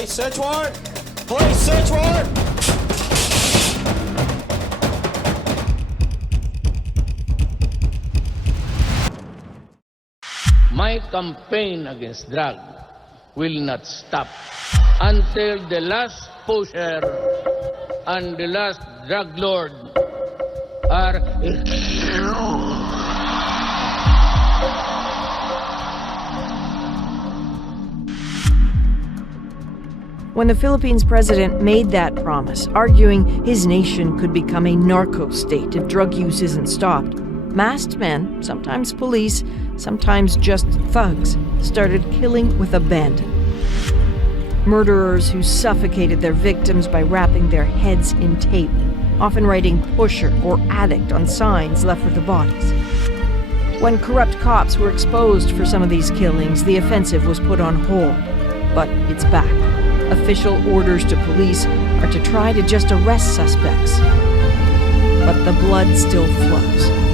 Police search warrant! Police search warrant! My campaign against drug will not stop until the last pusher and the last drug lord are... When the Philippines president made that promise, arguing his nation could become a narco state if drug use isn't stopped, masked men, sometimes police, sometimes just thugs, started killing with abandon. Murderers who suffocated their victims by wrapping their heads in tape, often writing pusher or addict on signs left with the bodies. When corrupt cops were exposed for some of these killings, the offensive was put on hold. But it's back. Official orders to police are to try to just arrest suspects. But the blood still flows.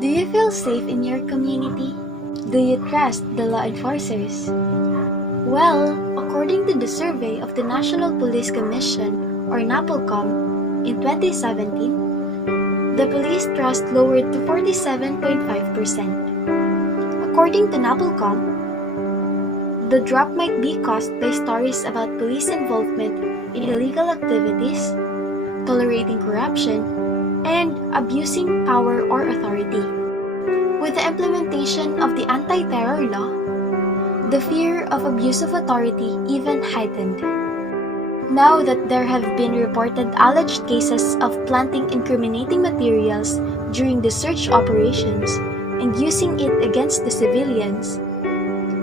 Do you feel safe in your community? Do you trust the law enforcers? Well, according to the survey of the National Police Commission, or NAPOLCOM, in 2017, the police trust lowered to 47.5%. According to NAPOLCOM, the drop might be caused by stories about police involvement in illegal activities, tolerating corruption, and abusing power or authority. With the implementation of the anti-terror law, the fear of abuse of authority even heightened. Now that there have been reported alleged cases of planting incriminating materials during the search operations and using it against the civilians,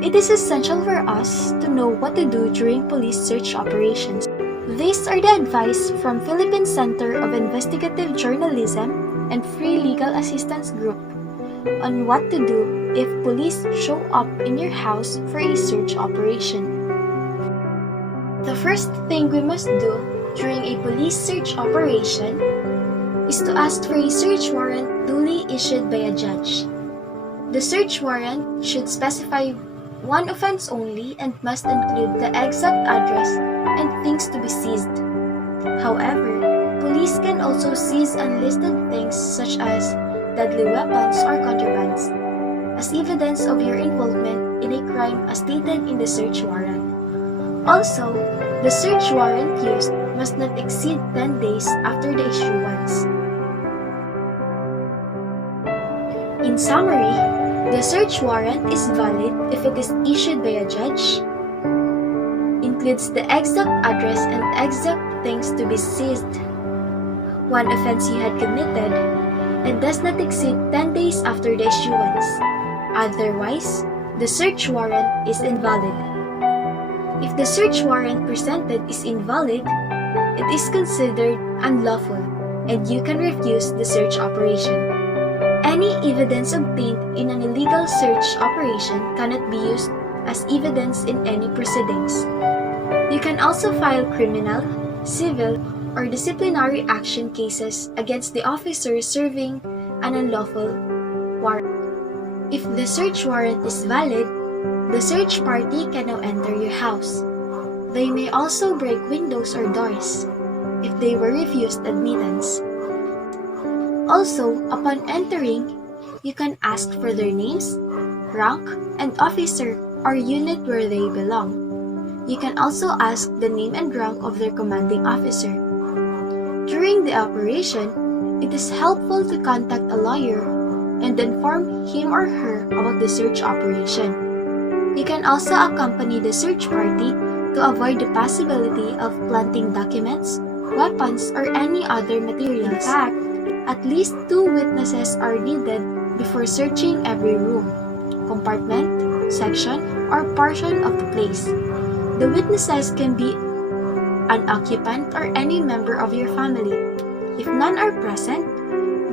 it is essential for us to know what to do during police search operations. These are the advice from Philippine Center of Investigative Journalism and Free Legal Assistance Group on what to do if police show up in your house for a search operation. The first thing we must do during a police search operation is to ask for a search warrant duly issued by a judge. The search warrant should specify one offense only and must include the exact address and things to be seized. However, police can also seize unlisted things such as deadly weapons or contrabands as evidence of your involvement in a crime as stated in the search warrant. Also, the search warrant used must not exceed 10 days after the issuance. In summary, the search warrant is valid if it is issued by a judge, includes the exact address and exact things to be seized, one offense you had committed, and does not exceed 10 days after the issuance. Otherwise, the search warrant is invalid. If the search warrant presented is invalid, it is considered unlawful and you can refuse the search operation. Any evidence obtained in an illegal search operation cannot be used as evidence in any proceedings. You can also file criminal, civil, or disciplinary action cases against the officer serving an unlawful warrant. If the search warrant is valid, the search party can now enter your house. They may also break windows or doors if they were refused admittance. Also, upon entering, you can ask for their names, rank, and officer or unit where they belong. You can also ask the name and rank of their commanding officer. During the operation, it is helpful to contact a lawyer and inform him or her about the search operation. You can also accompany the search party to avoid the possibility of planting documents, weapons, or any other materials. In fact, At least 2 witnesses are needed before searching every room, compartment, section, or portion of the place. The witnesses can be an occupant or any member of your family. If none are present,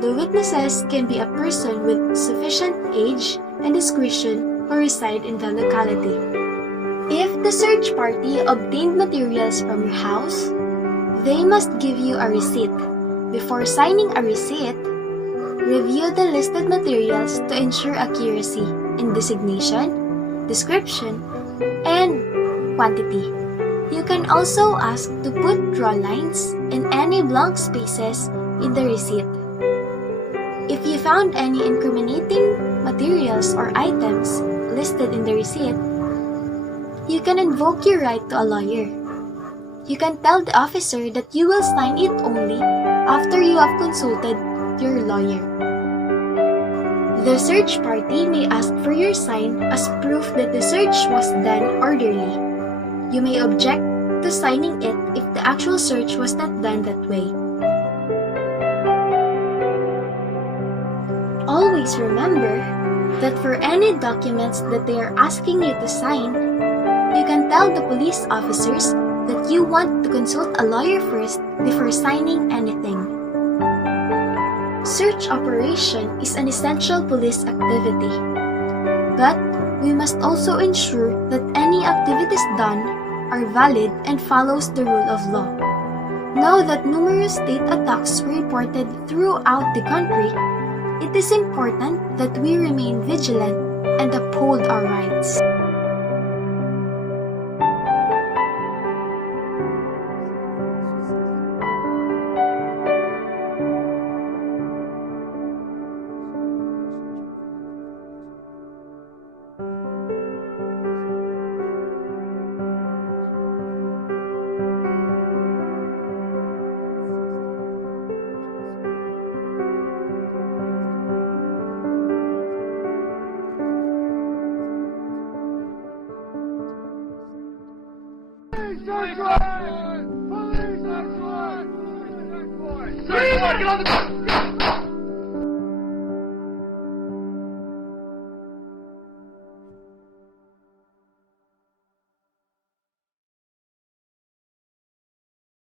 the witnesses can be a person with sufficient age and discretion who reside in the locality. If the search party obtained materials from your house, they must give you a receipt. Before signing a receipt, review the listed materials to ensure accuracy in designation, description, and quantity. You can also ask to put draw lines in any blank spaces in the receipt. If you found any incriminating materials or items listed in the receipt, you can invoke your right to a lawyer. You can tell the officer that you will sign it only after you have consulted your lawyer. The search party may ask for your sign as proof that the search was done orderly. You may object to signing it if the actual search was not done that way. Always remember that for any documents that they are asking you to sign, you can tell the police officers that you want to consult a lawyer first before signing anything. Search operation is an essential police activity, but we must also ensure that any activities done are valid and follows the rule of law. Now that numerous state attacks were reported throughout the country, it is important that we remain vigilant and uphold our rights. Police search warrant! Police search warrant! Search warrant! Get on the